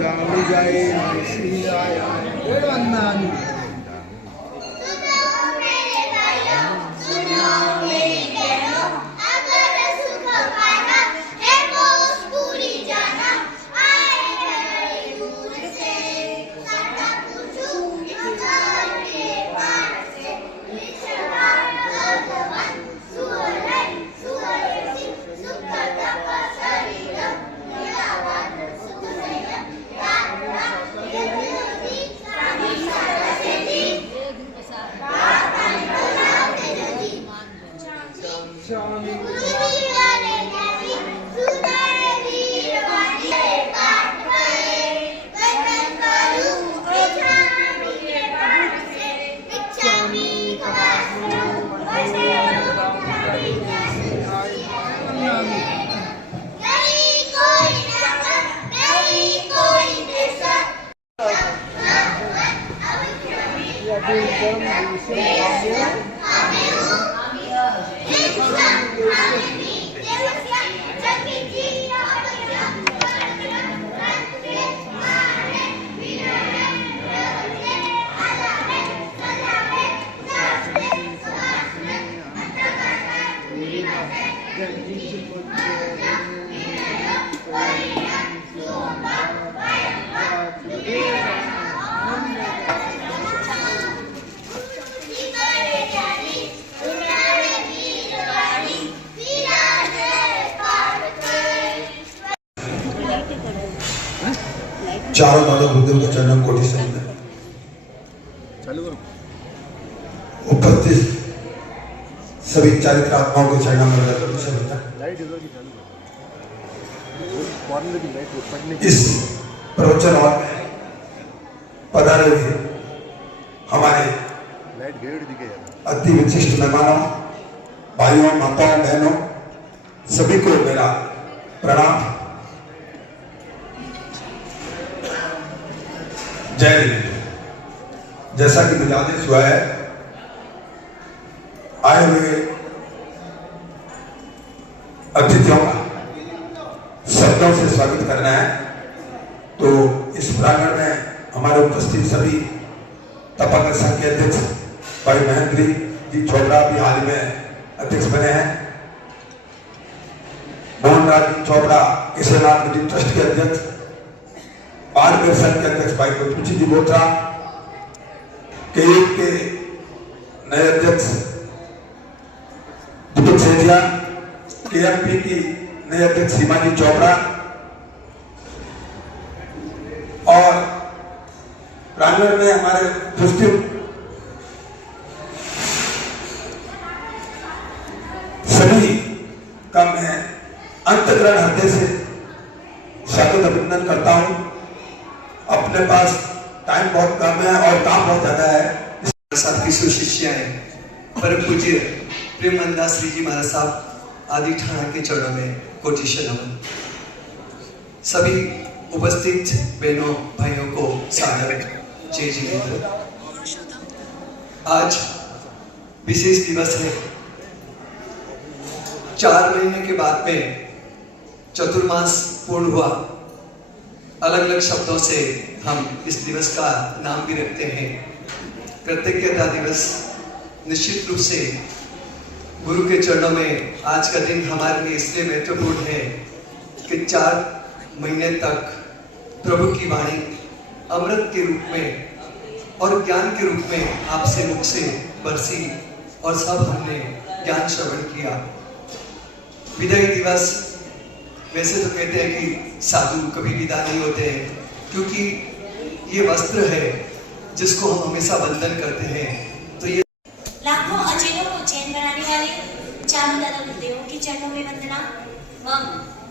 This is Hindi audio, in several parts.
जामी जाए श्री आया वंदनामी चारों मानव गुरुदेव के चरणों कोटि से उपस्थित सभी चारित्र आत्माओं के चरणों में इस प्रवचन हॉल में पधारे हुए हमारे अति विशिष्ट मेहमानों, भाइयों, माताओं, बहनों, सभी को मेरा प्रणाम। जय हिंद। जैसा कि मुझे आदेश हुआ है, आए हुए अतिथियों का शब्दों से स्वागत करना है। तो इस प्रांगण में हमारे उपस्थित सभी तपाकर संघ के अध्यक्ष भाई महेंद्र जी चोपड़ा भी हाल में अध्यक्ष बने हैं। मोहन राज जी चोपड़ा किशोरनाथ मिडिल ट्रस्ट के अध्यक्ष, बारमेर संघ के अध्यक्ष भाई तुलसी जी बोत्रा, के नए अध्यक्ष दीपक सेठिया, केएमपी की नए अध्यक्ष सीमा जी चोपड़ा और प्रांगण में हमारे उपस्थित सभी का मैं अंतःकरण हृदय से स्वागत अभिनंदन करता हूं। अपने पास टाइम बहुत कम है और काम बहुत ज्यादा है। साथ की सुशिष्याएं परम पूज्य प्रेमानंद श्री जी महाराज साहब आदि ठाणा के चरणों में कोटि नमन। सभी उपस्थित बहनों भाइयों को सादर जय जिनेंद्र। आज विशेष दिवस है। 4 महीने के बाद में चतुर्मास पूर्ण हुआ। अलग अलग शब्दों से हम इस दिवस का नाम भी रखते हैं। कृतज्ञता दिवस। निश्चित रूप से गुरु के चरणों में आज का दिन हमारे लिए इसलिए महत्वपूर्ण है कि 4 महीने तक प्रभु की वाणी अमृत के रूप में और ज्ञान के रूप में आपसे मुख से बरसी और सब हमने ज्ञान श्रवण किया। विदाई दिवस, वैसे तो कहते हैं कि साधु कभी विदा नहीं होते हैं, क्योंकि ये वस्त्र है जिसको हम हमेशा वंदन करते हैं। तो ये लाखों अचेलों को चैन बनाने वाले चारों दादा गुरुदेवों के चरणों में वंदना। मम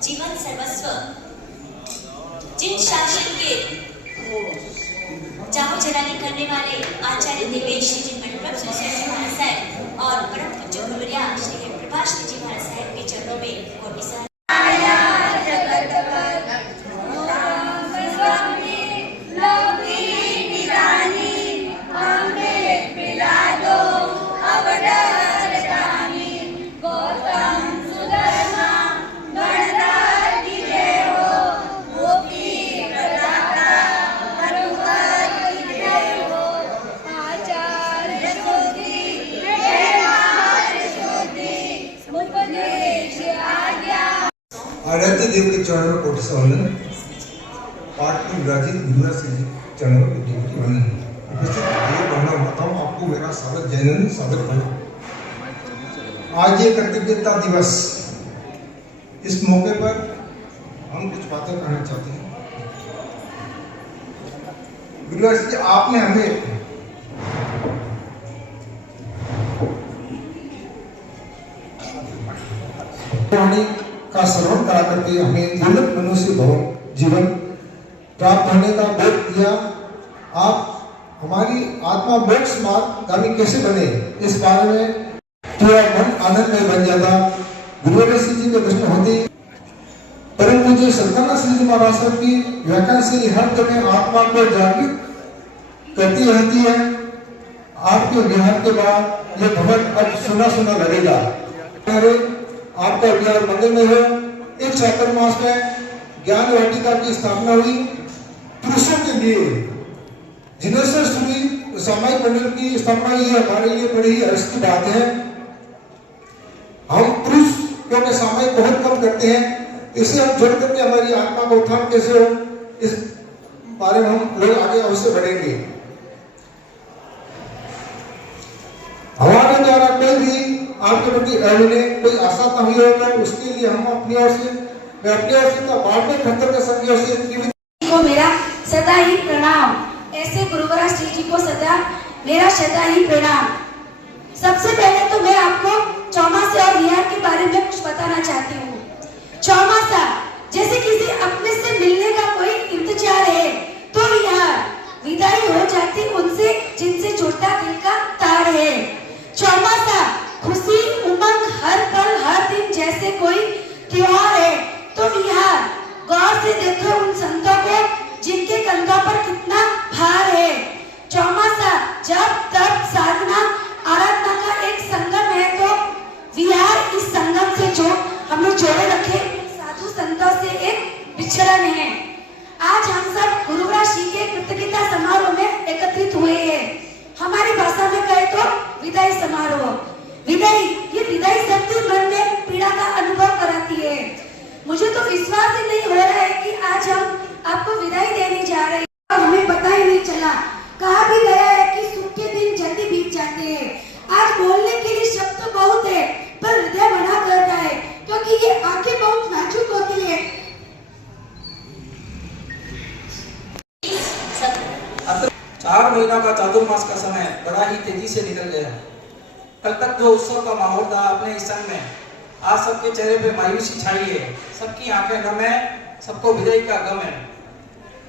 जीवन सर्वस्व। जिन शासन के चाहो चलाने करने वाले आचार्य देवेश जी मंडप जी महाराज साहब और परम पूज्य गुरुवर्या श्री प्रभाष जी महाराज साहब के चरणों में कोटि से गौतम सुधर्मा गणराज की जय हो, गोपी प्रदाता देव के चरणों में कोटि से वंदन। पाठ में विराजित गुरुराज श्री जी चरणों में कोटि वंदन। उपस्थित भाइयों बहनों माताओं, आपको मेरा स्वागत, जयनंद स्वागत प्रणाम। आज ये कृतज्ञता दिवस, इस मौके पर हम कुछ बातें कहना चाहते हैं। गुरुराज जी, आपने हमें वाणी का श्रवण करा करके हमें दुर्लभ मनुष्य भवन जीवन प्राप्त होने का बोध दिया। आप हमारी आत्मा मोक्ष मार्गगामी कैसे बने, इस बारे में पूरा मन आनंद में बन जाता। गुरुराज श्री जी के प्रश्न होते, परम पूज्य सतनाम श्री जी महाराज साहब की व्याख्या से हर जगह आत्मा को जागृत करती रहती है। आपके विहार के बाद यह भवन अब सुना सुना लगेगा। आपका विहार मंदिर में है। इस चातुर्मास में ज्ञान वाटिका की स्थापना हुई। पुरुषों के लिए जिनेश्वर सूरी सामायिक मंडल की स्थापना हुई है। हमारे लिए बड़ी ही हर्ष की बात है। हम पुरुष क्योंकि सामायिक बहुत कम करते हैं, इसे हम जोड़ करके हमारी आत्मा का उत्थान कैसे हो, इस बारे में हम लोग आगे अवश्य बढ़ेंगे। हमारे द्वारा कोई भी आपके प्रति अभिनय कोई आशा न हुई हो तो उसके लिए हम अपनी ओर से, मैं अपनी ओर से बाढ़ खतर के संगियों से को मेरा सदा ही प्रणाम। ऐसे गुरुवराज श्री जी को सदा मेरा सदा ही प्रणाम। सबसे पहले तो मैं आपको चौमासा और विहार के बारे में कुछ बताना चाहती हूँ। चौमासा जैसे किसी अपने से मिलने का कोई इंतजार है, तो विहार विदाई हो जाती उनसे जिनसे जुड़ता दिल का तार है। चौमासा खुशी उमंग हर पल हर दिन जैसे कोई त्योहार है, तो विहार गौर से देखो उन संतों को जिनके कंधों पर कितना भार है। चौमासा जब तब साधना आराधना का एक संगम है, तो विहार इस संगम से जो हमें जोड़े रखे साधु संतों से एक विचरण है। आज हम सब गुरुवराज श्री के कृतज्ञता समारोह में एकत्रित हुए हैं। हमारी भाषा में कहे तो विदाई समारोह। विदाई, ये विदाई शब्द मन में पीड़ा का अनुभव कराती है। मुझे तो विश्वास ही नहीं हो रहा है कि आज हम आपको विदाई देने जा रहे हैं और हमें पता ही नहीं चला। कहा भी गया है कि सुख के दिन जल्दी बीत जाते हैं। आज बोलने के लिए शब्द तो बहुत है, पर हृदय बड़ा करता है, क्योंकि ये आंखें बहुत नाजुक होती है। 4 महीना का चातुर्मास का समय बड़ा ही तेजी से निकल गया। कल तक जो उत्सव का माहौल था अपने इस संघ में, आज सबके चेहरे पे मायूसी छाई है। सबकी आंखें नम है, सबको विदाई का गम है।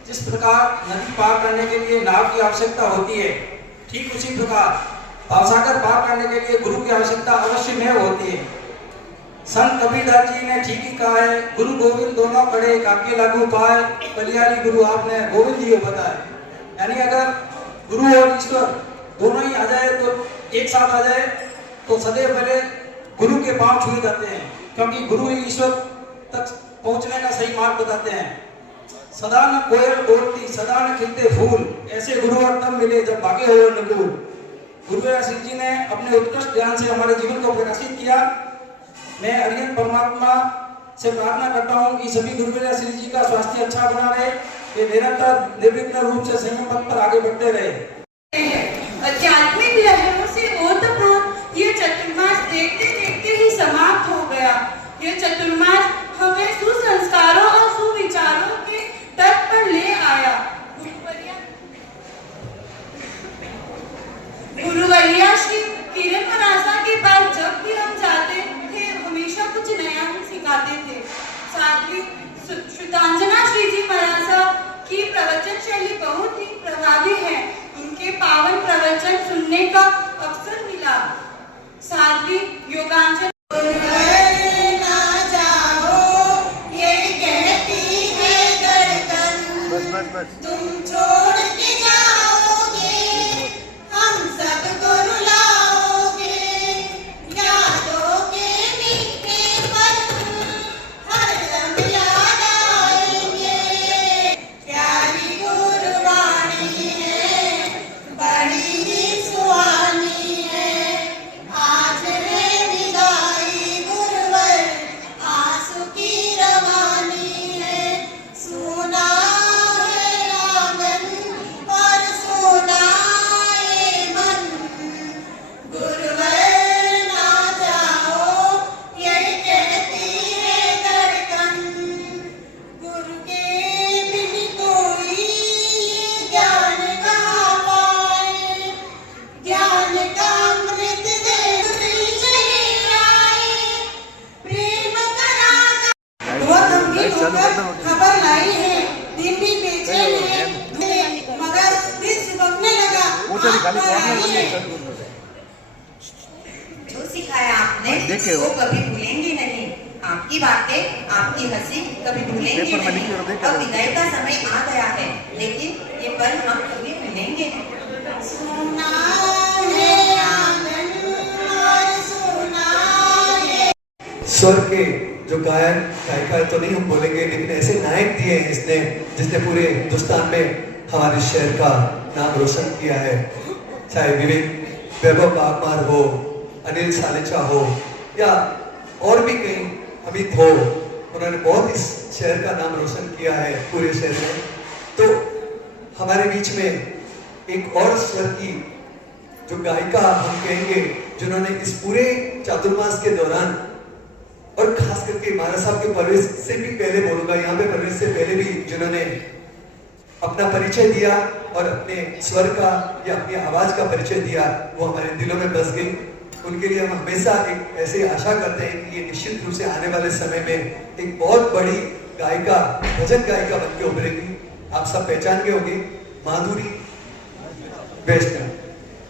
जिस प्रकार नदी पार करने के लिए नाव की आवश्यकता होती है, ठीक उसी प्रकार भावसागर पार करने के लिए गुरु की आवश्यकता अवश्य में होती है। संत कबीरदास जी ने ठीक ही कहा है, गुरु गोविंद दोनों कड़े काके लागू पाए, बलियारी गुरु आपने गोविंद जी को बताया। यानी अगर गुरु और ईश्वर दोनों ही आ जाए, तो एक साथ आ जाए, तो सदैव पहले गुरु के पांव छुए जाते हैं, क्योंकि गुरु ही ईश्वर तक पहुंचने का सही मार्ग बताते हैं। सदा न कोयल बोलती, सदा न खिलते फूल, ऐसे गुरु और तब मिले जब भागे हो नकुल। गुरुराज श्री जी ने अपने उत्कृष्ट ज्ञान से हमारे जीवन को प्रकाशित किया। मैं अरिहंत परमात्मा से प्रार्थना करता हूँ कि सभी गुरुराज श्री जी का स्वास्थ्य अच्छा बना रहे, वे निरंतर निर्विघ्न रूप से संयम पथ पर आगे बढ़ते रहे। आध्यात्मिक लहरों से ओतप्रोत ये चतुर्मास देखते देखते ही समाप्त हो गया। ये चतुर्मास हमें सुसंस्कारों और सुविचारों के तट पर ले आया। गुरुवरिया श्री किरण मरासा के पास जब भी हम जाते थे, हमेशा कुछ नया हम सिखाते थे। साथ ही श्रुतांजना श्री जी मरासा की प्रवचन शैली बहुत ही प्रभावी है। उनके पावन प्रवचन सुनने का अवसर मिला। साथ ही योगांजन तुम छोड़ के जाओगे, हम सबको रुलाओगे, यादों के मीठे पल हरदम याद आएंगे। प्यारी गुरुवाणी है, बड़ी ही सुहानी है। आज है विदाई गुरुवर, आंसू की रवानी जो सिखाया आपने वो कभी भूलेंगे नहीं। आपकी बातें, आपकी हंसी कभी भूलेंगे नहीं। अब विदाई का समय आ गया है, लेकिन ये पल हम कभी भूलेंगे नहीं। सुना है आंगन और सुना है। स्वर के जो गायिका तो नहीं हम बोलेंगे, लेकिन ऐसे नायक दिए हैं इसने, जिसने पूरे हिंदुस्तान में हमारे शहर का नाम रोशन किया है। चाहे वैभव बागमार हो, अनिल सालेचा हो, या और भी कई अमित हो, उन्होंने बहुत इस शहर का नाम रोशन किया है पूरे शहर में। तो हमारे बीच में एक और स्वर की जो गायिका हम कहेंगे, जिन्होंने इस पूरे चातुर्मास के दौरान, और खास करके महाराज साहब के प्रवेश से भी पहले बोलूंगा, यहाँ पे प्रवेश से पहले भी जिन्होंने अपना परिचय दिया और अपने स्वर का या अपनी आवाज का परिचय दिया, वो हमारे दिलों में बस गई। उनके लिए हम हमेशा एक ऐसे आशा करते हैं कि ये निश्चित रूप से आने वाले समय में एक बहुत बड़ी गायिका, भजन गायिका बन के उभरेगी। आप सब पहचान गए होंगे, माधुरी वैष्णव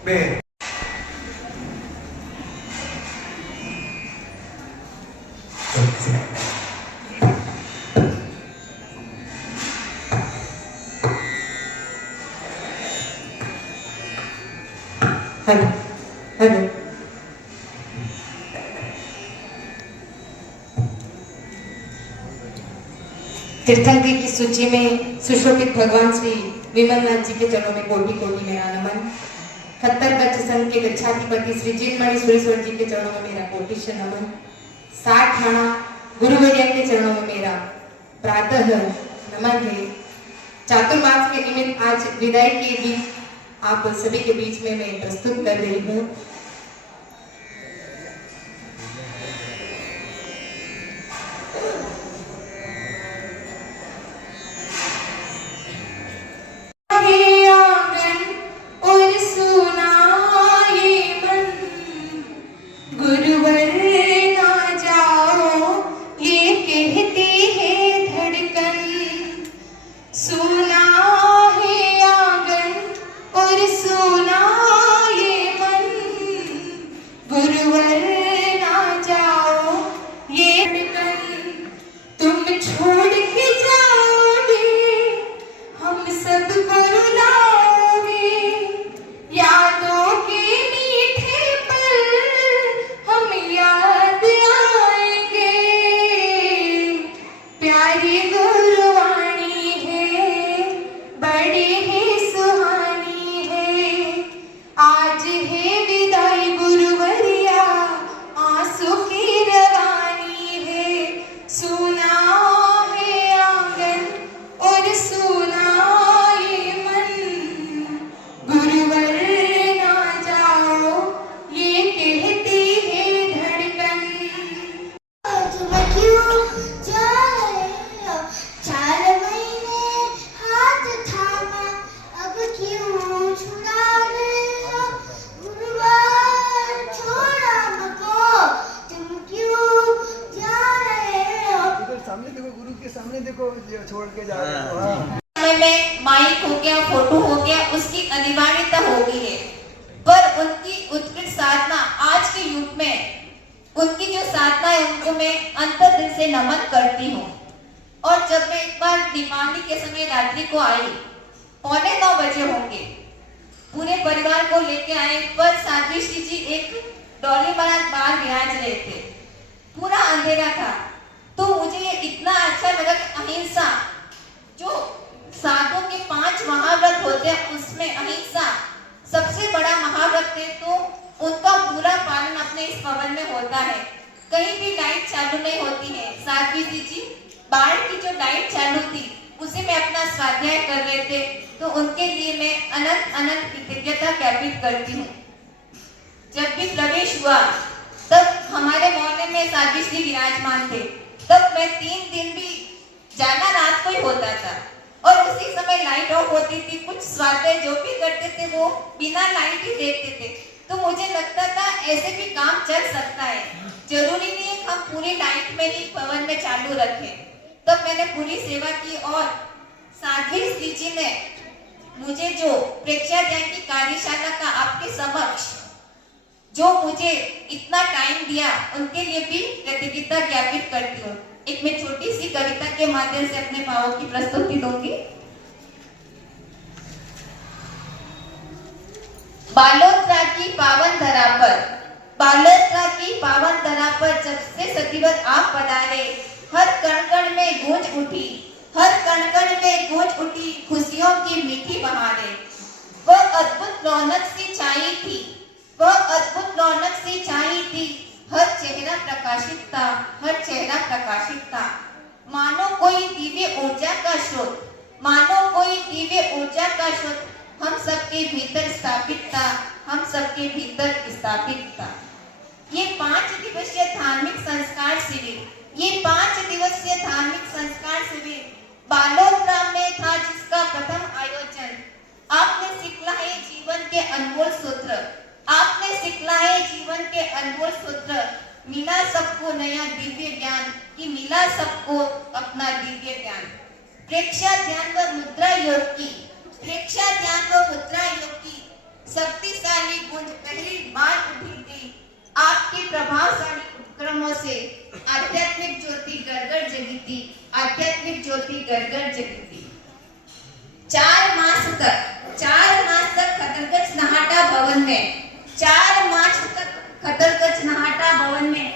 में तीर्थंकर की सूची में सुशोभित भगवान श्री विमलनाथ जी के चरणों में कोटि कोटि मेरा नमन। खत्तर बच्च संघ के गच्छाधिपति श्री चिन्मणि सुरेश्वर जी के चरणों में मेरा कोटिश नमन। 60 ठाणा गुरुवर्य के चरणों में मेरा प्रातः नमन है। चातुर्मास के निमित्त आज विदाई के गीत आप सभी के बीच में मैं प्रस्तुत कर रही हूँ। में माइक हो गया, फोटो हो गया, उसकी अनिवार्यता हो गई है, पर उनकी उत्कृष्ट साधना आज के युग में, उनकी जो साधना है उनको मैं अंतर्दिल से नमन करती हूँ। और जब मैं एक बार दीपावली के समय रात्रि को आई, 8:45 बजे होंगे, पूरे परिवार को लेके आए, पर साध्वी श्री जी एक डोली महाराज बाहर विराज रहे थे, पूरा अंधेरा था। तो मुझे ये इतना अच्छा लगा कि अहिंसा, जो साधु के 5 महाव्रत होते हैं उसमें अहिंसा सबसे बड़ा महाव्रत है, तो उनका पूरा पालन अपने इस भवन में होता है। कहीं भी लाइट चालू नहीं होती है। साध्वी जी बाहर की जो लाइट चालू थी उसी में अपना स्वाध्याय कर रहे थे, तो उनके लिए मैं अनंत अनंत कृतज्ञता ज्ञापित करती हूँ। जब भी प्रवेश हुआ तब हमारे मोहल्ले में साध्वी जी विराजमान थे, तब मैं 3 दिन भी जाना रात को ही होता था और उसी समय लाइट ऑफ होती थी। कुछ स्वाध्याय जो भी करते थे वो बिना लाइट ही देखते थे, तो मुझे लगता था ऐसे भी काम चल सकता है, जरूरी नहीं है हम पूरी लाइट में ही भवन में चालू रखें। तब मैंने पूरी सेवा की और साध्वी श्री जी ने मुझे जो प्रेक्षाध्यान की कार्यशाला का आपके समक्ष जो मुझे इतना टाइम दिया उनके लिए भी कृतज्ञता ज्ञापित करती हूँ। एक मैं छोटी सी कविता के माध्यम से अपने भावों की प्रस्तुति दूंगी। बालोत्रा की पावन धरा पर, बालोत्रा की पावन धरा पर जब से सतीवत आप पधारे, हर कण कण में गूंज उठी, हर कण कण में गूंज उठी खुशियों की मीठी बहारें। वह अद्भुत रौनक सी छाई थी, वह अद्भुत रौनक सी छाई थी, हर चेहरा प्रकाशित था, हर चेहरा प्रकाशित था। मानो कोई दिव्य ऊर्जा का स्रोत, मानो कोई दिव्य ऊर्जा का स्रोत हम सबके भीतर स्थापित था, हम सबके भीतर स्थापित था। ये 5 दिवसीय धार्मिक संस्कार शिविर, ये 5 दिवसीय धार्मिक संस्कार शिविर बालोत्रा में था जिसका प्रथम आयोजन। आपने सिखलाए जीवन के अनमोल सूत्र, आपने सिखलाए जीवन के अनमोल सूत्र। मिला सबको नया दिव्य ज्ञान, कि मिला सबको अपना दिव्य ज्ञान। प्रेक्षा ध्यान व मुद्रा योग की, प्रेक्षा ध्यान व मुद्रा योग की शक्तिशाली गूंज पहली बार उठी थी। आपके प्रभावशाली उपक्रमों से आध्यात्मिक ज्योति गड़गड़ जगी थी, आध्यात्मिक ज्योति गड़गड़ जगी थी। 4 मास तक खतरगंज नहाटा भवन में, 4 मार्च तक खतरगंज नहाटा भवन में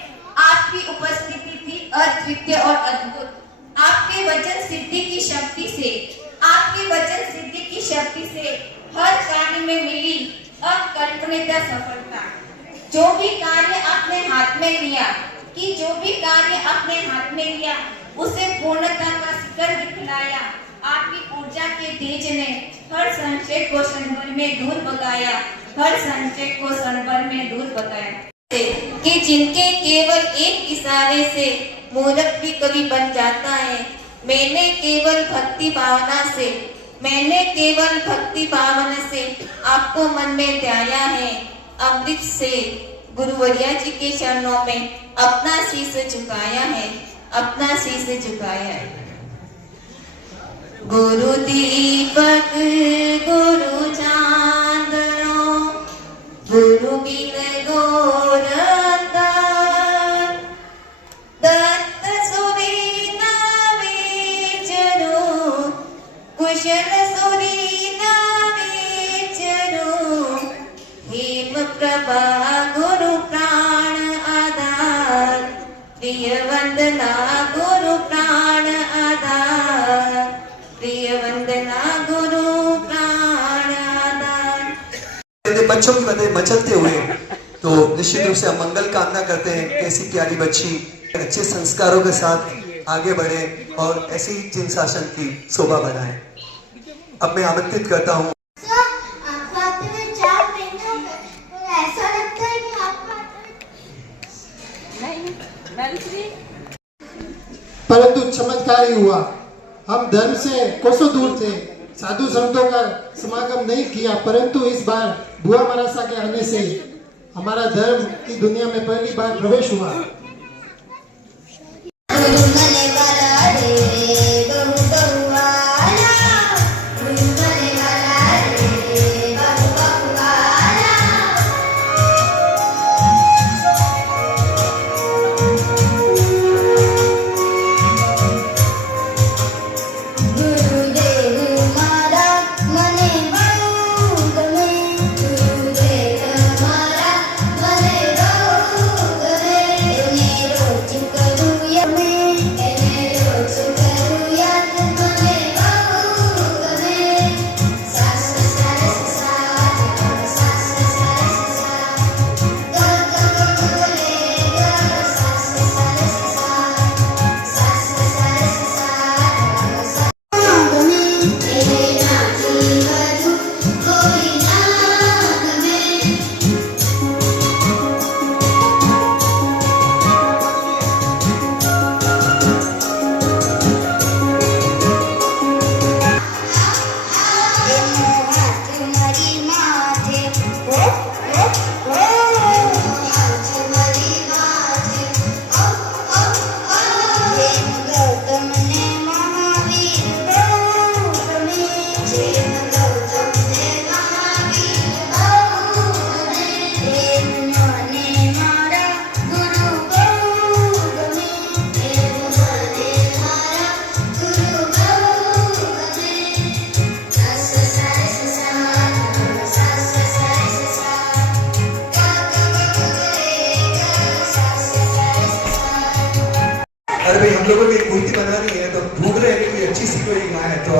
आपकी उपस्थिति थी अद्वितीय और अद्भुत। आपके वचन सिद्धि की शक्ति से, आपके वचन सिद्धि की शक्ति से हर कार्य में मिली अकल्पनीय सफलता। जो भी कार्य आपने हाथ में लिया, कि जो भी कार्य आपने हाथ में लिया उसे पूर्णता का शिखर दिखलाया। आपकी ऊर्जा के तेज ने हर संशय को क्षण भर में दूर भगाया, हर संशय को क्षण भर में दूर भगाया। कि जिनके केवल एक इशारे से मूर्ख भी कवि बन जाता है, मैंने केवल भक्ति भावना से, मैंने केवल भक्ति भावना से आपको मन में ध्याया है। अमृत से गुरुवर्या जी के चरणों में अपना शीश झुकाया है, अपना शीश झुकाया है। गुरु दीपक गुरु चांदनो, गुरु बिन गौर अंधार। दत्त सुरी नामे चरो, कुशल सुरी नामे चरो। हेम प्रभा गुरु प्राण आधार, प्रिय वंदना गुरु प्राण आधार, प्रिय वंदना गुरु प्राण आधार। बच्चों की बातें मचलते हुए तो निश्चित रूप से हम मंगल कामना करते हैं कि ऐसी प्यारी बच्ची अच्छे संस्कारों के साथ आगे बढ़े और ऐसी ही चिन्ह शासन की शोभा बनाए। अब मैं आमंत्रित करता हूँ। परंतु चमत्कार ही हुआ। हम धर्म से कोसों दूर थे, साधु संतों का समागम नहीं किया, परंतु इस बार बुआ मरासा के आने से हमारा धर्म की दुनिया में पहली बार प्रवेश हुआ। એને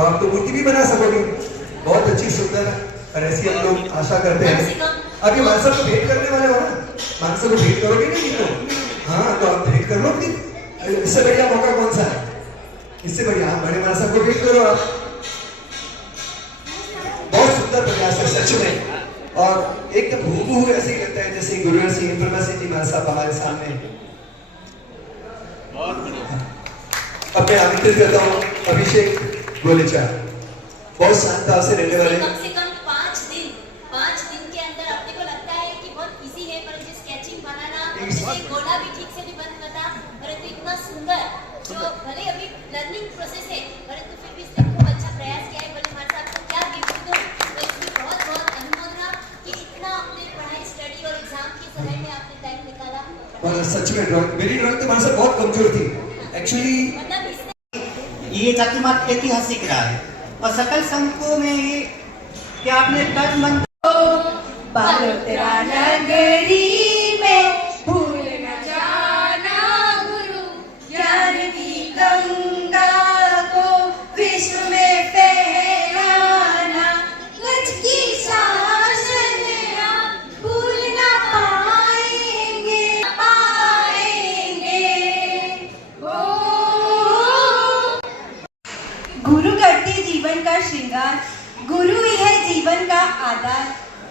आप तो मूर्ति भी बना सकोगे। बहुत अच्छी, सुंदर, और ऐसी हम लोग आशा करते हैं। अभी मानसा को भेंट करने वाले हो ना, मानसा को भेंट करोगे नहीं इनको? हाँ, तो आप भेंट कर लो प्लीज। इससे बढ़िया मौका कौन सा है? इससे बढ़िया आप बड़े मानसा को भेंट करो। आप बहुत सुंदर प्रयास है सच में, और एकदम हूबहू ऐसे ही लगता है जैसे गुरुवर सिंह प्रभासिंह जी महाराज साहब हमारे सामने। अब मैं आमंत्रित करता हूँ अभिषेक गोलेचा, बहुत शांत भाव से रहने वाले। कम से कम 5 दिन के अंदर अपने को लगता है कि बहुत इजी है, पर जो स्केचिंग बनाना, गोला भी ठीक से नहीं बन पाता, परंतु इतना सुंदर, जो भले अभी लर्निंग प्रोसेस है, परंतु फिर भी इसने खूब अच्छा प्रयास किया है। बोले हमारे साथ को क्या गिफ्ट दो, तो इसमें बहुत बहुत अनुमोदना कि इतना अपने पढ़ाई, स्टडी और एग्जाम के समय में आपने टाइम निकाला। और सच में मेरी ड्राइंग तो हमारे साथ बहुत कमजोर थी एक्चुअली। ये चातुर्मास ऐतिहासिक रहा है, और सकल संघों में ये कि आपने तन मन बालोतरा नगरी में भूल न जाना गुरु, ज्ञान की गंगा को विश्व में फैलाना, गज की शासन भूल न पाएंगे गुरु करते जीवन का श्रृंगार, गुरु ही है जीवन का आधार,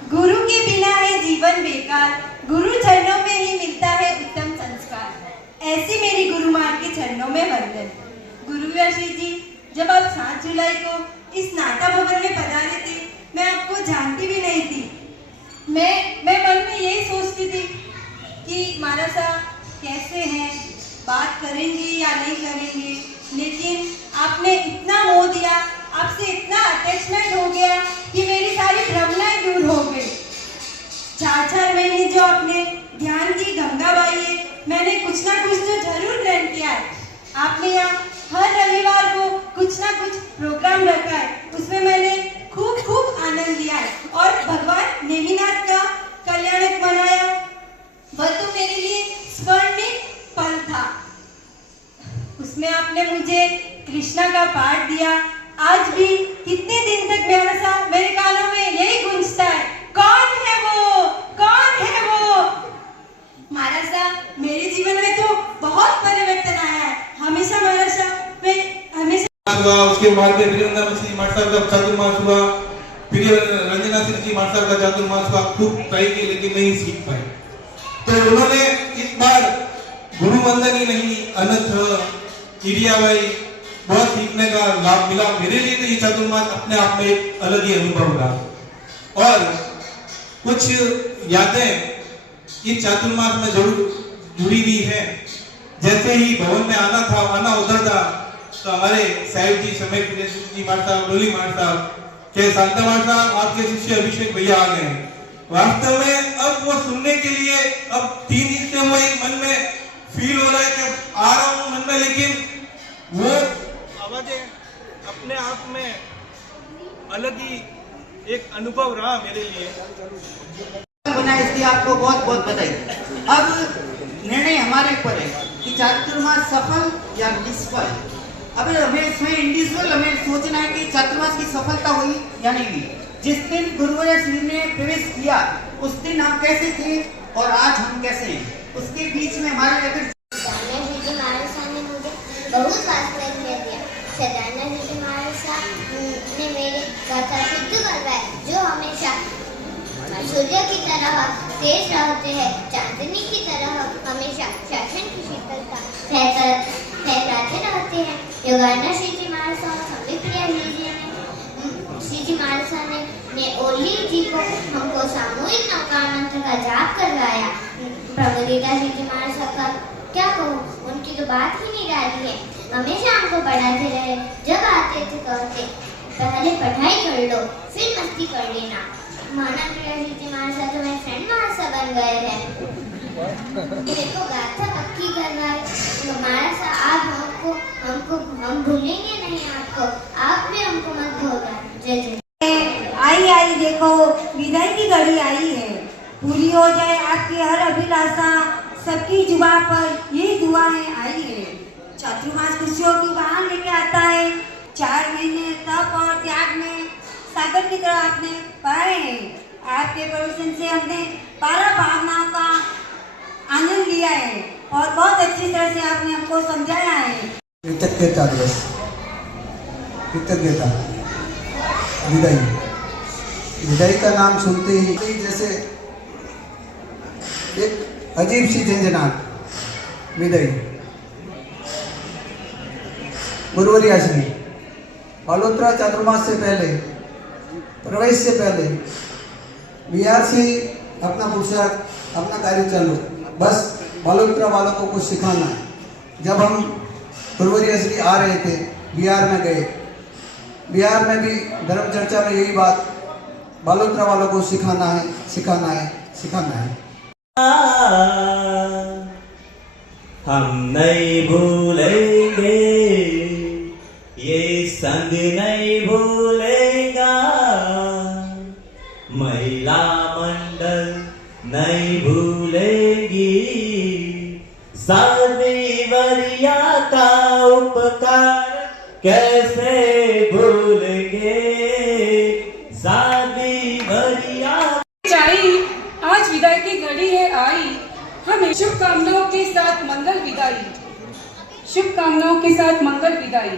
गुरु के बिना है जीवन बेकार, गुरु चरणों में ही मिलता है उत्तम संस्कार। ऐसी मेरी गुरु माँ के चरणों में वंदन। गुरु आशीष जी, जब आप 7 जुलाई को इस नाटा भवन में पधारे थे, मैं आपको जानती भी नहीं थी। मैं मन में यही सोचती थी कि महाराज साहब कैसे हैं, बात करेंगे या नहीं करेंगे, लेकिन आपने इतना मोह दिया, आपसे इतना अटैचमेंट हो गया कि मेरी सारी भ्रमणाएं दूर हो गई। 4 महीने जो आपने ध्यान की गंगा बाई है, मैंने कुछ ना कुछ तो जरूर ग्रहण किया है। आपने यहाँ हर रविवार को कुछ ना कुछ प्रोग्राम रखा है, उसमें मैंने खूब आनंद लिया है, और भगवान नेमिनाथ का कल्याणक मनाया, वह तो मेरे लिए स्वर्णिम पल था। उसमें आपने मुझे कृष्णा का पाठ दिया। आज भी कितने दिन तक मेरे कानों में यही गूंजता है, कौन है वो, कौन है वो। महाराज साहब मेरे जीवन में तो बहुत परिवर्तन आया है। हमेशा महाराज साहब मैं हमेशा हुआ, उसके बाद में वीरेंद्र सिंह महाराज साहब का चातुर्मास हुआ, फिर रंजना सिंह जी महाराज साहब का चातुर्मास हुआ। खूब ट्राई की लेकिन नहीं सीख पाए, तो उन्होंने इस बार गुरु वंदन ही नहीं, अनंत इरियाबाई बहुत सीखने का लाभ मिला। मेरे लिए तो ये चातुर्मास अपने आप में एक अलग ही अनुभव रहा, और कुछ यादें इस चातुर्मास में जरूर जुड़ी हुई है। जैसे ही भवन में आना होता था, तो हमारे साहिब जी समय जी महाराज साहब, डोली महाराज साहब के शांता महाराज साहब, आपके शिष्य अभिषेक भैया आ गए। वास्तव में अब वो सुनने के लिए अब 3 दिन से वो एक मन में फील हो रहा है कि आ रहा हूँ मन में, लेकिन वो आवाजें अपने आप में अलग ही एक अनुभव रहा मेरे लिए। बना, इसलिए आपको बहुत बहुत बधाई। अब निर्णय हमारे ऊपर है कि चातुर्मास सफल या निष्फल। अब हमें इसमें इंडिविजुअल हमें सोचना है कि चातुर्मास की सफलता हुई या नहीं हुई। जिस दिन गुरुवर श्री ने प्रवेश किया उस दिन हम कैसे थे और आज हम कैसे हैं, उसके बीच में हमारे अगर बहुत वास्तविक में दिया। सदानंद जी महाराज साहब ने मेरे गाथा सिद्ध करवाए, जो हमेशा सूर्य की तरह तेज रहते हैं, चांदनी की तरह हमेशा शासन की शीतलता फहराते रहते हैं। योगानंद श्री जी महाराज साहब, संबित प्रिया श्री जी महाराज साहब ने ओली जी को हमको सामूहिक नवकार मंत्र का जाप करवाया। प्रभुदेता श्री जी महाराज साहब का क्या कहूँ, उनकी तो बात ही नहीं डाली है। हमेशा हमको पढ़ाते रहे, जब आते थे कहते पहले पढ़ाई कर लो फिर मस्ती कर लेना। माना प्रिया जी महाराज साहब तो मेरे फ्रेंड महाराज साहब बन गए हैं। देखो गाथा पक्की करवाए महाराज साहब, आप हम भूलेंगे नहीं आपको, आप भी हमको मत भूलना। जय जय। आई देखो विदाई की घड़ी आई है, पूरी हो जाए आपकी हर अभिलाषा, सबकी जुबान पर ये दुआएं आई है। चातुर्मास खुशियों की बहार लेके आता है, 4 महीने तप और त्याग में सागर की तरह आपने पाए हैं। आपके प्रवचन से हमने 12 भावनाओं का आनंद लिया है और बहुत अच्छी तरह से आपने हमको समझाया है। कृतज्ञता दिवस, कृतज्ञता, विदाई। विदाई का नाम सुनते ही जैसे एक अजीब सी झंझनाहट। विदाई। गुरुवर्या श्री बालोत्रा चातुर्मास से पहले, प्रवेश से पहले बिहार से अपना पुरुषार्थ, अपना कार्य चालू, बस बालोत्रा वालों को कुछ सिखाना है। जब हम गुरुवर्या श्री आ रहे थे, बिहार में गए, बिहार में भी धर्म चर्चा में यही बात, बालोत्रा वालों को सिखाना है, सिखाना है, सिखाना है। हम नहीं भूलेंगे, ये संग नहीं भूलेगा, महिला मंडल नहीं भूलेगी, साध्वी वरिया का उपकार कैसे भूलेंगे, साध्वी वरिया। आज विदाई की घड़ी है आई, हमें शुभकामनाओं के साथ मंगल विदाई, शुभकामनाओं के साथ मंगल विदाई।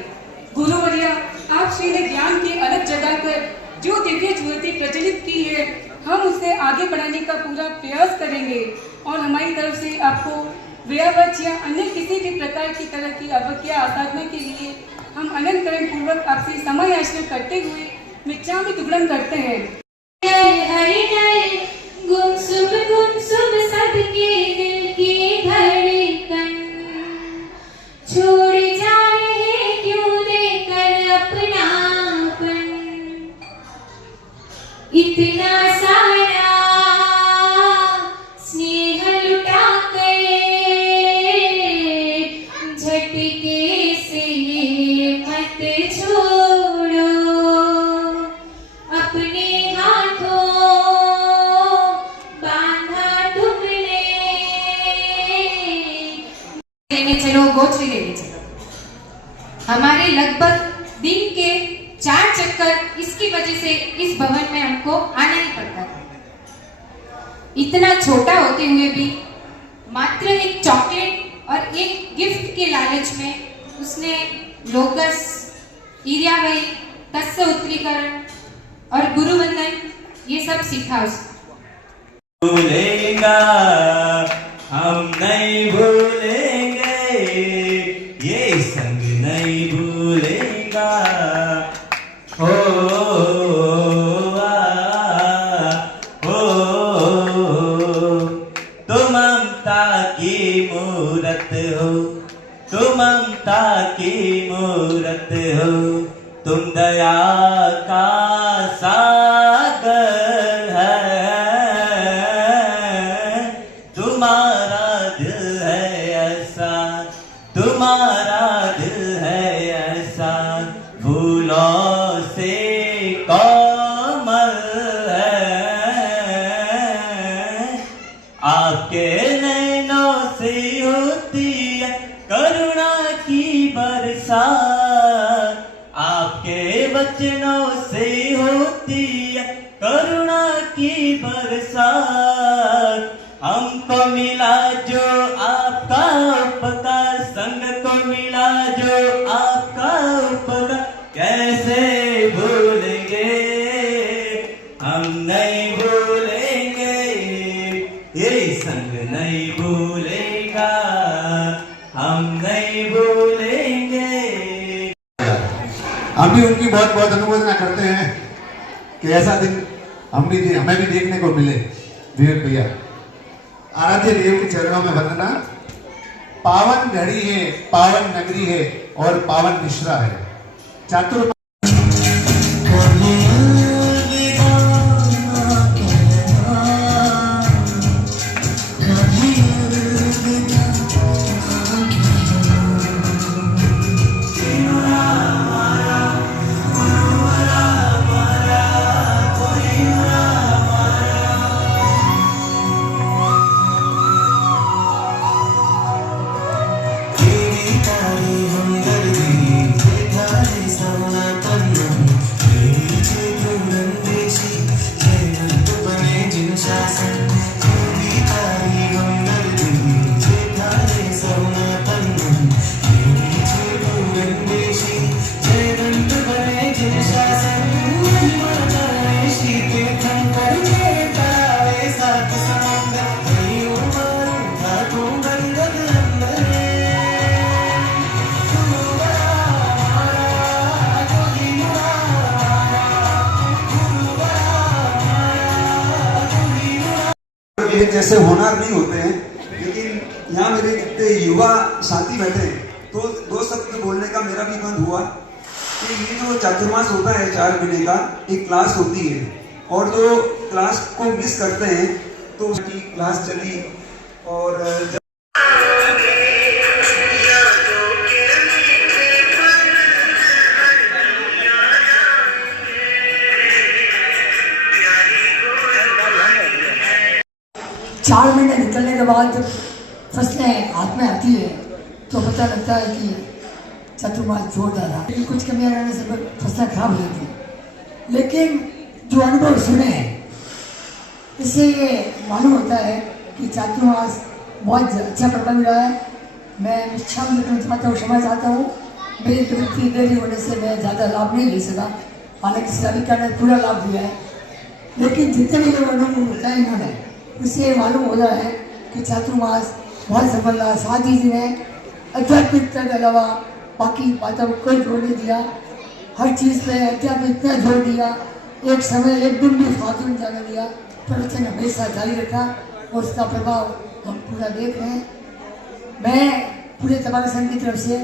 गुरुवर्या, आप श्री ने ज्ञान की अलग जगाकर जो दिव्य ज्योति प्रज्वलित की है, हम उसे आगे बढ़ाने का पूरा प्रयास करेंगे और हमारी तरफ से आपको व्यावच या अन्य किसी भी प्रकार की तरह की अवज्ञा आसाधना के लिए हम अनंत करण पूर्वक आपसे समय याचना करते हुए मिच्छामि तुभ्यं करते हैं। गुमसुम सबके दिल की धड़कन छोड़ जा रहे क्यों देकर अपनापन, इतना सारा स्नेह लुटा कर झटके से मत छोड़ो, अपने हाथों बांधा तुमने। लेने चलो, गोचरी लेने चलो। हमारे लगभग दिन के 4 चक्कर इसकी वजह से इस भवन में हमको आना ही पड़ता था। इतना छोटा होते हुए भी मात्र एक चॉकलेट और एक गिफ्ट के लालच में उसने लोकस, ईर्यावही, तस्य उत्तरीकरण और गुरुवंदन ये सब सीखा उसने। भूलेगा हम नहीं भूलेंगे, ये संग नहीं भूलेगा, हो तुम ममता की मूरत हो, तुम ममता की मूरत हो, तुम दया का सागर है, तुम्हारा दिल है ऐसा, तुम्हारा दिल है ऐसा, फूलों से कोमल है, आपके नैनों से होती है करुणा की बरसात, आपके वचनों से होती है करुणा की बरसात, हमको मिला जो आपका उपकार, संग को मिला जो आपका उपकार, कैसे भूलेंगे, हम नहीं भूलेंगे, ये संग नहीं भूलेगा, हम नहीं भूलेंगे। हम भी उनकी बहुत बहुत अनुमोदना करते हैं कि ऐसा दिन हमें भी देखने को मिले। विवेक भैया, आराध्य देव के चरणों में वंदना। पावन घड़ी है, पावन नगरी है और पावन मिश्रा है। चातुर्मास हमदर्दी एक जैसे होनहार नहीं होते हैं, लेकिन यहाँ मेरे जितने युवा साथी बैठे हैं, तो दो शब्द बोलने का मेरा भी मन हुआ कि ये जो चातुर्मास होता है 4 महीने का, एक क्लास होती है, और जो क्लास को मिस करते हैं तो उसकी क्लास चली और चार महीने निकलने के बाद जब फसलें हाथ में आती है तो पता लगता है कि चातुर्मास जोरदार रहा, लेकिन कुछ कमियां रहने से फसलें खराब हो जाती हैं। लेकिन जो अनुभव सुने हैं इससे ये मालूम होता है कि चातुर्मास बहुत अच्छा प्रबंध रहा है। मैं शाम करना चाहता हूँ, क्षमा चाहता हूँ, मेरी तबीयत देरी होने से मैं ज़्यादा लाभ नहीं ले सका, हालांकि सभी ने पूरा लाभ दिया है। लेकिन जितने भी लोग अनुभव बताए इन्होंने, उससे मालूम हो रहा है कि चातुर्मास बहुत सफल रहा। साथ ही ने आध्यात्मिकता के अलावा बाकी बातों को कोई जोर नहीं दिया, हर चीज़ पे आध्यात्मिक इतना जोर दिया, एक समय एक दिन भी फालतू नहीं जाने दिया, प्रवचन हमेशा जारी रखा और उसका प्रभाव हम पूरा देख रहे हैं। मैं पूरे तबाक संघ की तरफ से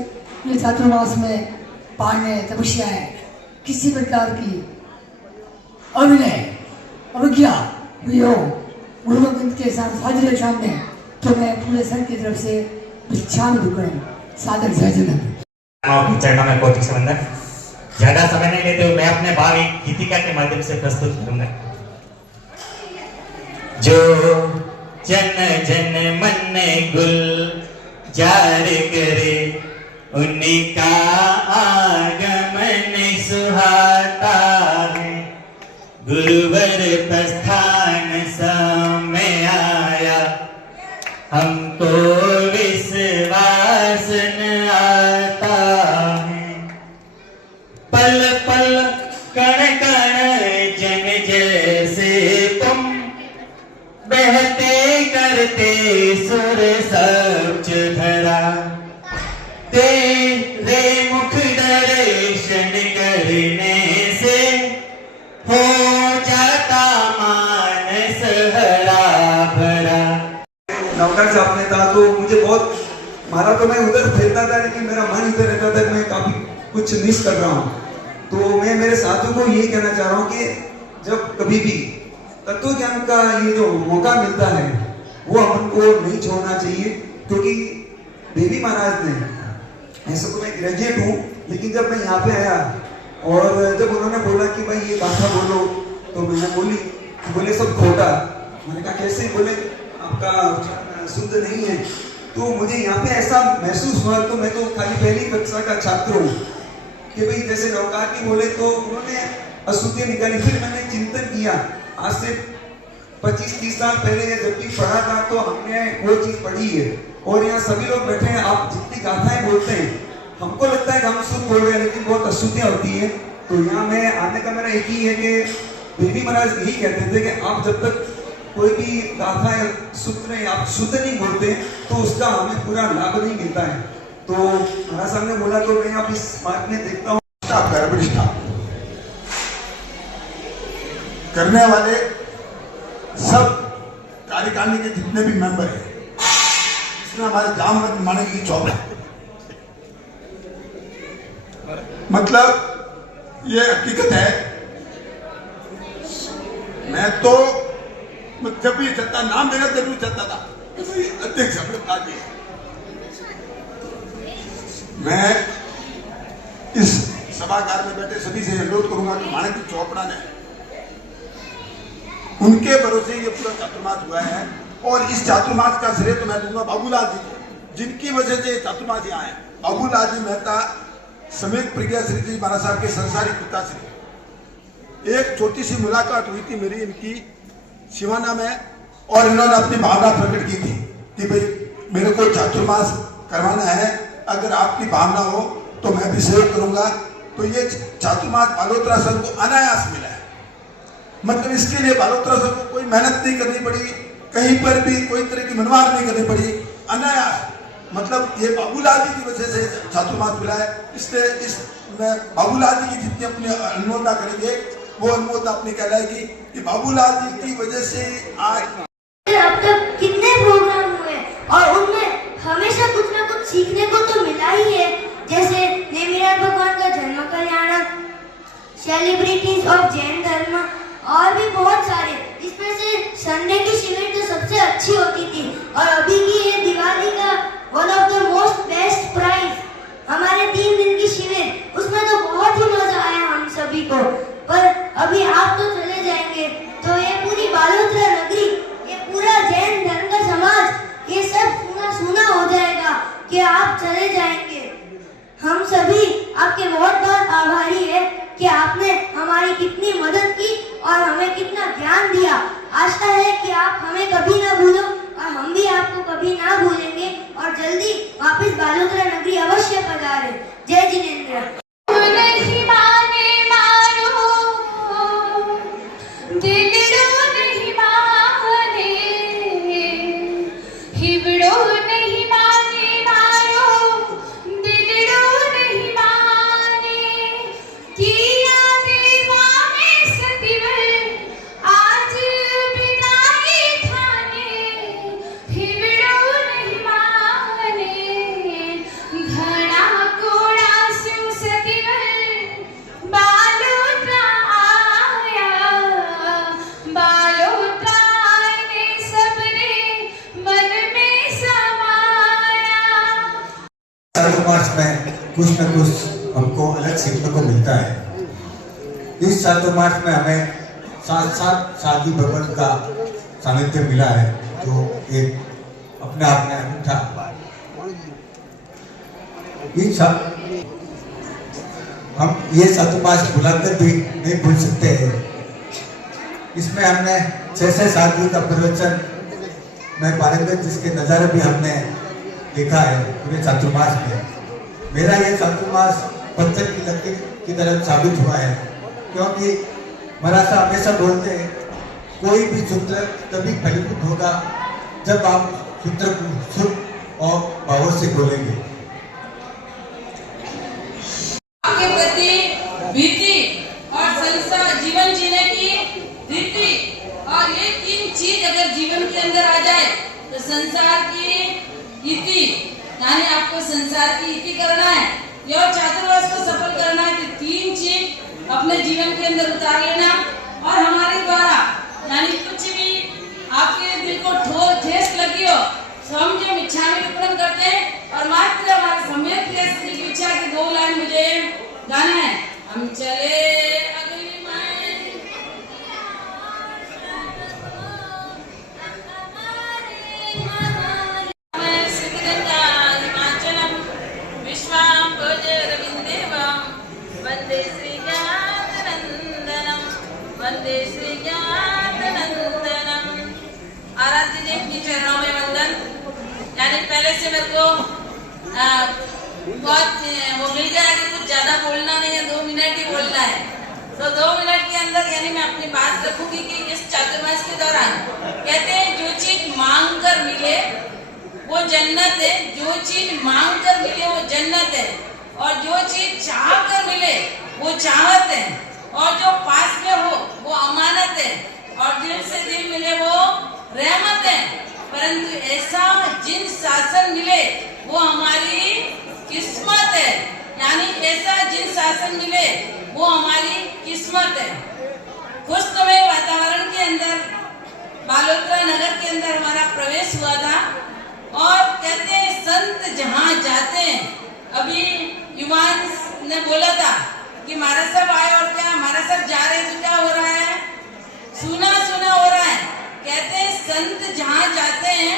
ये चातुर्मास में पाने तपस्याएँ किसी प्रकार की अवज्ञा हुई हो गुरुगोविंद के साथ हाजिर सामने, तो मैं पूरे संघ की तरफ से भिक्षाम दुकड़म सादर जय जगन्नाथ। चरणों में कोटि से वंदन। ज्यादा समय नहीं लेते हुए मैं अपने भाव एक गीतिका के माध्यम से प्रस्तुत करूंगा। जो जन जन मन गुल जार करे, उन्हीं का आगमन सुहाता है। गुरुवर प्रस्थान समय आया, हमको विश्वास न आता है। पल पल कण कण जन जैसे तुम, बहते करते सुर सब्ज धरा। तेरे मुख दर्शन करने से हो जाता मानस हरा भरा। नवकार साहब ने था तो मुझे बहुत मारा, तो मैं उधर फिरता था लेकिन मेरा मन इधर रहता था, मैं काफी कुछ मिस कर रहा हूँ। तो मैं मेरे साथियों को यही कहना चाह रहा हूँ कि जब कभी भी तत्व ज्ञान का ये जो मौका मिलता है वो हमको नहीं छोड़ना चाहिए, क्योंकि देवी महाराज ने, ऐसा तो मैं ग्रेजुएट हूँ, लेकिन जब मैं यहाँ पे आया और जब उन्होंने बोला कि भाई ये गाथा बोलो, तो मैंने बोले सब खोटा। मैंने कहा कैसे? बोले आपका शुद्ध नहीं है। तो मुझे यहाँ पे ऐसा महसूस हुआ, तो मैं तो खाली पहली कक्षा का छात्र हूँ, कि भाई जैसे नवकार की बोले तो उन्होंने अशुद्धियाँ निकाली। फिर मैंने चिंतन किया, आज से 25-30 साल पहले जब भी पढ़ा था तो हमने वो चीज पढ़ी है, और यहाँ सभी लोग बैठे हैं, आप जितनी गाथाएं बोलते हैं हमको लगता है कि हम शुद्ध बोल रहे हैं, लेकिन बहुत अशुद्धियाँ होती है। तो यहाँ मैं आने का मेरा एक ही है कि देवी महाराज यही कहते थे कि आप जब तक कोई भी गाथा या सूत्र आप शुद्ध नहीं बोलते तो उसका हमें पूरा लाभ नहीं मिलता है। तो महाराज साहब ने बोला, तो मैं आप इस मार्ग में देखता हूँ करने वाले सब कार्यकारिणी के जितने भी मेंबर हैं, इसमें हमारे जाम माने की चौक है। मतलब ये हकीकत है, मैं तो जब भी चलता नाम मेरा जरूर चलता था, अध्यक्ष अपने मैं इस सभागार में बैठे सभी से अनुरोध करूंगा कि माणक की चौपड़ा ने उनके भरोसे ये पूरा चातुर्मास हुआ है, और इस चातुर्मास का श्रेय तो मैं दूंगा बाबूलाल जी को, जिनकी वजह से चातुर्मास यहाँ है। बाबूलाल जी मेहता समेत प्रज्ञा श्री जी महाराज साहब के संसारी पिताश्री, एक छोटी सी मुलाकात हुई थी मेरी इनकी सिवाना में, और इन्होंने अपनी भावना प्रकट की थी कि भाई मेरे को चातुर्मास करवाना है, अगर आपकी भावना हो तो मैं भी सहयोग करूंगा। तो ये चातुर्मास बालोत्रा संघ को अनायास मिला है। मतलब इसके लिए बालोत्रा सर को कोई मेहनत नहीं करनी पड़ी, कहीं पर भी कोई तरह की मनवार नहीं करनी पड़ी, अनायास मतलब ये बाबूलाल जी की वजह से चातुर्मास मिला है। इसलिए इसमें बाबूलाल जी की जितनी अपनी अनुमोदना करेंगे वो अनुमोदना अपनी कहलाएगी कि बाबूलाल जी की वजह से आज अब तक कितने प्रोग्राम हुए और उनमें हमेशा कुछ ना कुछ सीखने को तो मिला ही है, जैसे नेमिनाथ भगवान का जन्म कल्याण, सेलिब्रिटीज ऑफ जैन धर्म और भी बहुत सारे। इसमें से संडे की शिविर तो सबसे अच्छी होती थी और अभी की ये दिवाली का one of the most best prize हमारे 3 दिन की शिविर, उसमें तो बहुत ही मजा आया हम सभी को। पर अभी आप तो चले जाएंगे तो ये पूरी बालोत्रा नगरी, ये पूरा जैन धर्म का समाज, ये सब सूना सूना हो जाएगा कि आप चले जाएंगे। हम सभी आपके बहुत बहुत आभारी है कि आपने हमारी कितनी मदद की और हमें कितना ज्ञान दिया। आशा है कि आप हमें कभी ना भूलो और हम भी आपको कभी ना भूलेंगे और जल्दी वापस बालोत्रा नगरी अवश्य पधारें। जय जिनेंद्र। चातुर्मास में कुछ न कुछ हमको अलग सीखने को मिलता है। इस चातुर्मास में हमें साथ साधी भगवान का सानिध्य मिला है, जो एक अपने आप में अनूठा। हम ये चातुर्मास भुलाकर भी नहीं भूल सकते हैं। इसमें हमने 6 साधु का प्रवचन में पारंगत जिसके नज़ारे भी हमने देखा है पूरे चातुर्मास में। मेरा ये चातुर्मास पत्थर की लकीर की तरह साबित हुआ है, क्योंकि मराठा हमेशा बोलते हैं कोई भी सूत्र तभी फलीभूत होगा जब आप सूत्र को शुद्ध और भाव से बोलेंगे। आपके प्रति भीति और संसार जीवन जीने की रीति और ये 3 चीज अगर जीवन के अंदर आ जाए तो संसार की इति, यानी आपको संसार की इति करना है, यह चातुर्मास को सफल करना है, तो 3 चीज अपने जीवन के अंदर उतार लेना। और हमारे द्वारा यानी कुछ भी आपके दिल को ठेस लगी हो तो हम जो इच्छा में अर्पण करते हैं और मात्र हमारे सम्यक की इच्छा की 2 लाइन मुझे गाना है। हम चले आराध्य देव की चरणों में वंदन। यानी पहले से मेरे को बहुत वो मिल गया कि कुछ ज्यादा बोलना नहीं है, 2 मिनट ही बोलना है। तो 2 मिनट के अंदर यानी मैं अपनी बात रखूंगी कि इस चातुर्मास के दौरान कहते हैं जो चीज मांग कर मिले वो जन्नत है, जो चीज मांग कर मिले वो जन्नत है, और जो चीज चाह कर मिले वो चाहत है, और जो पास में हो वो अमानत है, और दिल से दिल मिले वो रहमत है। परंतु ऐसा जिन शासन मिले वो हमारी किस्मत है, यानी ऐसा जिन शासन मिले वो हमारी किस्मत है। खुशनुमा वातावरण के अंदर बालोत्रा नगर के अंदर हमारा प्रवेश हुआ था और कहते हैं संत जहाँ जाते हैं, अभी युवान ने बोला था कि महाराज साहब आए और क्या महाराज साहब जा रहे हैं तो क्या हो रहा है, सुना सुना हो रहा है। कहते हैं संत जहाँ जाते हैं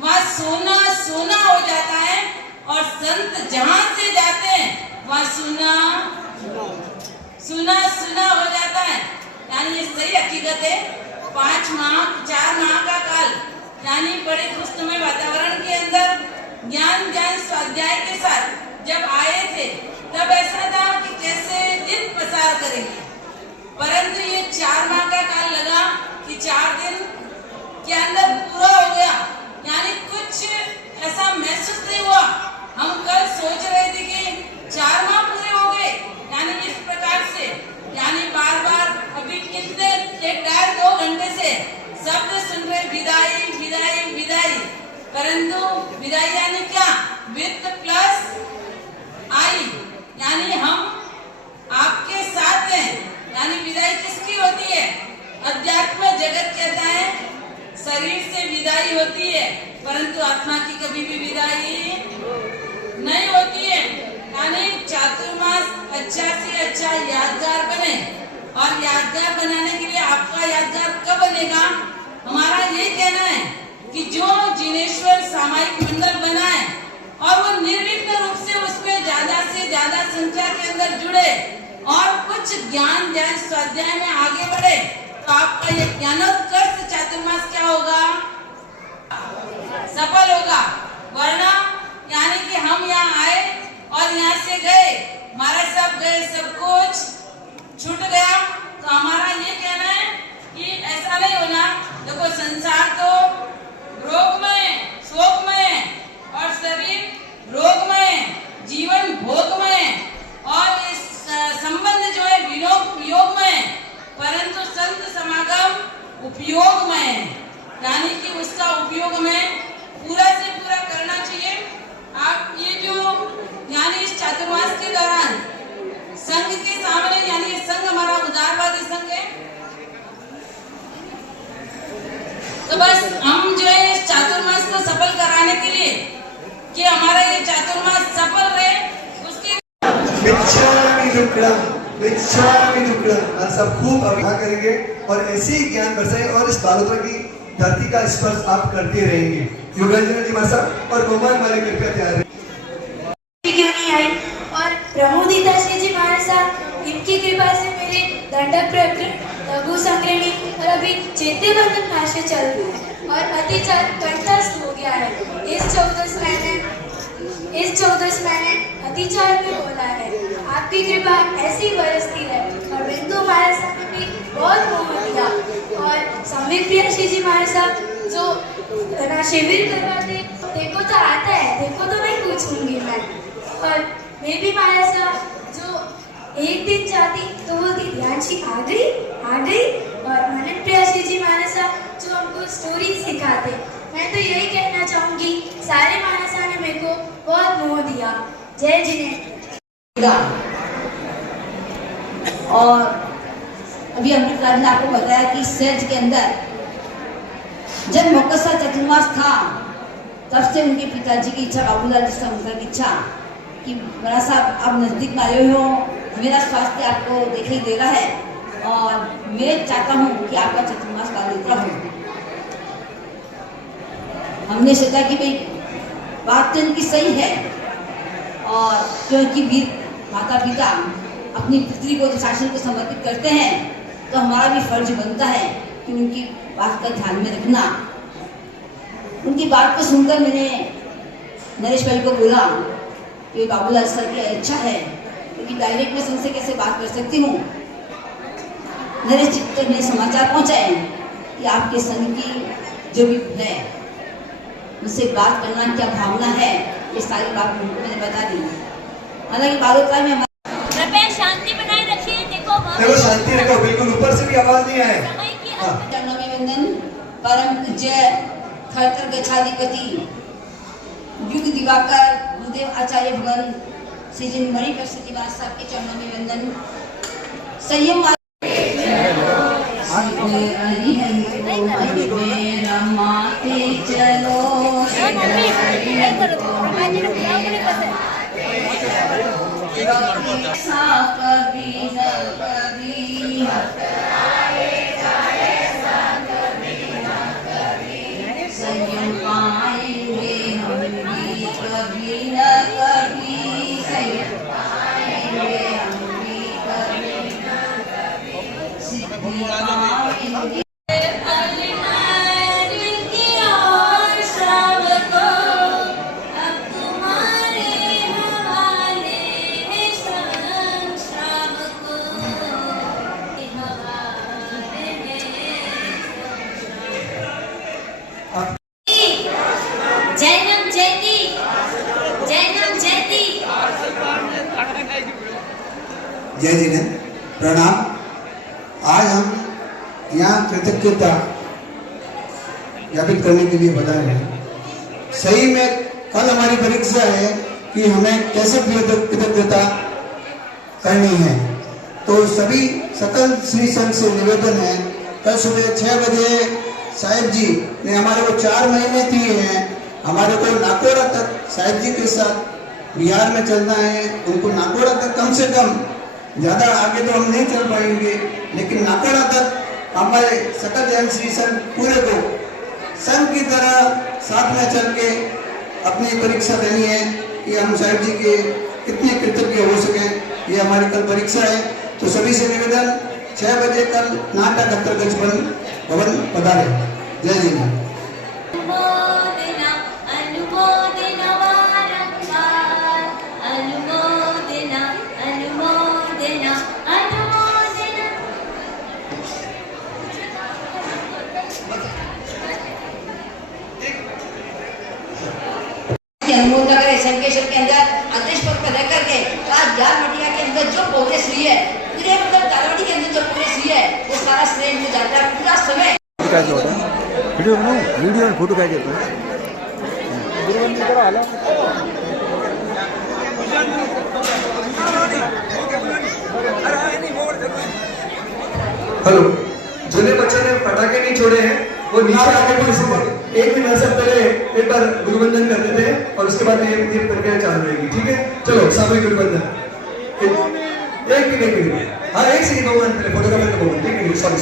वहाँ सोना सोना हो जाता है, और संत जहाँ से जाते हैं वहाँ सुना सुना सुना हो जाता है। यानी ये सही हकीकत है। 4 माह का काल यानी बड़े खुशनुमा वातावरण के अंदर ज्ञान स्वाध्याय के साथ जब आए थे तब ऐसा था कि कैसे दिन पसार करेंगे, परंतु ये 4 माह का काल के अंदर पूरा हो गया, यानी कुछ ऐसा महसूस नहीं हुआ। हम कल सोच रहे थे कि 4 माह पूरे हो गए, यानी इस प्रकार से, यानी बार बार अभी कितने 1-2 घंटे से शब्द सुन रहे विदाई विदाई विदाई, परंतु विदाई यानी क्या, विद प्लस आई, यानी हम आपके साथ हैं। यानी विदाई किसकी होती है? अध्यात्म जगत कहता है शरीर से विदाई होती है, परंतु आत्मा की कभी भी विदाई नहीं होती है। यानी चातुर्मास अच्छा से अच्छा यादगार बने, और यादगार बनाने के लिए आपका यादगार कब बनेगा? हमारा ये कहना है कि जो जिनेश्वर सामायिक मंडल बनाए और वो निर्विघ्न रूप से उसमें ज्यादा से ज्यादा संख्या के अंदर जुड़े और कुछ ज्ञान ध्यान स्वाध्याय में आगे बढ़े, तो आपका ये ज्ञानोत्कर्ष चातुर्मास क्या होगा? सफल होगा। वरना यानी कि हम यहाँ आए और यहाँ से गए, महाराज साहब गए, सब कुछ छूट गया, तो हमारा ये कहना है कि ऐसा नहीं होना। देखो संसार तो रोगमय शोकमय और शरीर रोगमय, जीवन भोगमय, और इस संबंध जो है वियोगमय, परंतु संत समागम उपयोगमय, यानी कि उसका उपयोग हमें पूरा से पूरा करना चाहिए। आप ये जो यानी इस चातुर्मास के दौरान संघ के सामने, यानी संघ हमारा उदारवादी संघ है, तो बस हम जो है इस चातुर्मास को सफल कराने के लिए कि हमारा ये चातुर्मास सफल रहे, उसके आप सब खूब अभिमान करेंगे और ऐसे ही ज्ञान बरसाए और इस बालोत्रा की धरती का स्पर्श आप करते रहेंगे। युगंजन जी मासा और मोहम्मद मालिक कृपया तैयार क्यों नहीं आई, और प्रमोदिता श्री जी महाराज साहब, इनकी कृपा से मेरे दंडक प्रकरण, लघु संग्रहणी और अभी चैत्य बंधन भाष्य चल रही है और अतिचार कंठस्थ हो गया है। इस 14 महीने अतिचार में बोला है। आपकी कृपा ऐसी बरसती है और बिंदु महाराज साहब ने भी बहुत मोह दिया, और संवित प्रिया श्री जी महाराज साहब जो शिविर करवाते, देखो तो आता है, देखो तो नहीं पूछूंगी मैं, और मैं भी महाराज साहब जो एक दिन जाती तो बोलती ध्यानशी आ गई, और मनन प्रिया श्री जी महाराज साहब जो हमको स्टोरी सिखाते। मैं तो यही कहना चाहूंगी, सारे महाराज साहब ने मेरे को बहुत मोह दिया। जय जिनेन्द्र। और अभी अमृत राज ने आपको बताया कि सेज के अंदर जब मोकसा चतुर्मास था, तब से उनके पिताजी की इच्छा, बाबूलाल जी साहब की इच्छा कि बड़ा साहब आप नजदीक में आए हो, मेरा स्वास्थ्य आपको दिखाई दे रहा है और मैं चाहता हूँ कि आपका चतुर्मास बालोत्रा हो। हमने सोचा कि भाई बात तो इनकी सही है, और क्योंकि वीर माता पिता अपनी पुत्री को शासन को समर्पित करते हैं, तो हमारा भी फर्ज बनता है कि उनकी बात का ध्यान में रखना। उनकी बात को सुनकर मैंने नरेश भाई को बोला कि बाबूलाल सर की इच्छा है, क्योंकि डायरेक्ट में उनसे कैसे बात कर सकती हूँ। नरेश जी तक मेरे समाचार पहुँचाए कि आपके संघ की जो भी है उनसे बात करना क्या भावना है, ये सारी बात उनको मैंने बता दी। हालांकि बालोत्रा में कृपया शांति बनाए रखिए। देखो शांति रखो, बिल्कुल ऊपर से भी आवाज नहीं आए। चरणों में वंदन परम पूज्य खरतर गच्छाधिपति युग दिवाकर गुरुदेव आचार्य भगवान श्री जी मणिप्रसाद जी महाराज साहब के चरणों में वंदन। संयम रमाते चलो कभी न कभी संयम पाएंगे हम भी कभी न कभी, संयम पाएंगे हम भी कभी न कभी, सिद्धि पाएंगे। जय जिने प्रणाम। आज हम यहाँ कृतज्ञता ज्ञापित करने के लिए बताए हैं। सही में कल हमारी परीक्षा है कि हमें कैसे कृतज्ञता करनी है। तो सभी सकल श्री संघ से निवेदन है, कल सुबह 6 बजे साहिब जी ने हमारे को 4 महीने दिए हैं, हमारे को नाकोड़ा तक साहिब जी के साथ बिहार में चलना है। उनको नाकोड़ा तक कम से कम, ज़्यादा आगे तो हम नहीं चल पाएंगे, लेकिन नाकोड़ा तक हमारे सकल जैन श्री संघ पूरे को संघ की तरह साथ में चल के अपनी परीक्षा देनी है कि हम साहिब जी के कितने कृतज्ञ हो सकें। ये हमारी कल परीक्षा है। तो सभी से निवेदन, 6 बजे कल नाटक अंतर्गत भवन पधारे। जय जी। अनुमोदना अनुमोदना वारंवार, अनुमोदना अनुमोदना अनुमोदना। अनुमोदना करें। संकेश्वर के अंदर अध्यक्ष पद पर रह करके आज यार मटिया के अंदर जो प्रोग्रेस हुई है, पूरे मतलब दालवाड़ी के अंदर जो प्रोग्रेस हुई है, वो सारा श्रेय मुझे जाता है। पूरा समय वीडियो बनाओ, वीडियो में फोटो क्या देते हैं। हेलो, जिन बच्चे ने पटाखे नहीं छोड़े हैं वो नीचे आके भी एक मिनट से पहले एक बार गुरुवंदन कर देते हैं और उसके बाद ये प्रक्रिया चालू रहेगी। ठीक है, चलो सामूहिक गुरुवंदन। एक मिनट, हाँ एक सेकंड भगवान, पहले फोटोग्राफर का भगवान, एक मिनट, सॉरी।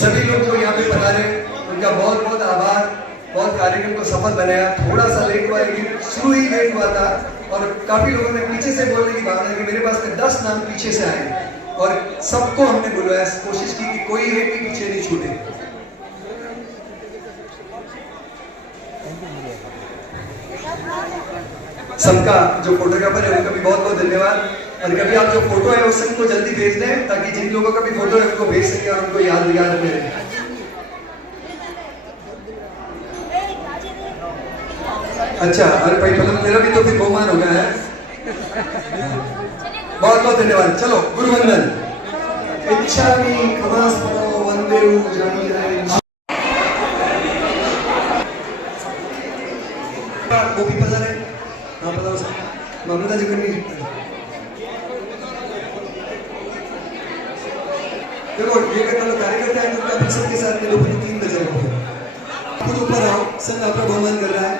सभी लोग जो यहाँ पे पधारे उनका बहुत बहुत आभार। बहुत कार्यक्रम को सफल बनाया। थोड़ा सा लेट हुआ, लेकिन शुरू ही लेट हुआ था और काफी लोगों ने पीछे से बोलने की भावना कि मेरे पास 10 नाम पीछे से आए और सबको हमने बुलवाया, कोशिश की कि कोई एक भी पीछे नहीं छूटे। सबका जो फोटोग्राफर है उनका भी बहुत बहुत धन्यवाद। और कभी आप जो फोटो है उस को जल्दी भेज दें ताकि जिन लोगों का भी फोटो है उनको भेज सके और उनको याद रहे। अच्छा, अरे भाई मतलब मेरा भी तो फिर बहुमान हो गया है। बहुत बहुत धन्यवाद। चलो गुरुवंदन। इच्छामि खमास्मो वंदेरु जानी जाए। वो भी पता है, हाँ पता हो सकता ममता जी करनी। देखो ये कार्यकर्ता है उनका सबके साथ में दोपहर 3 बजे खुद ऊपर आओ, संघ आपका बहुमान कर रहा है।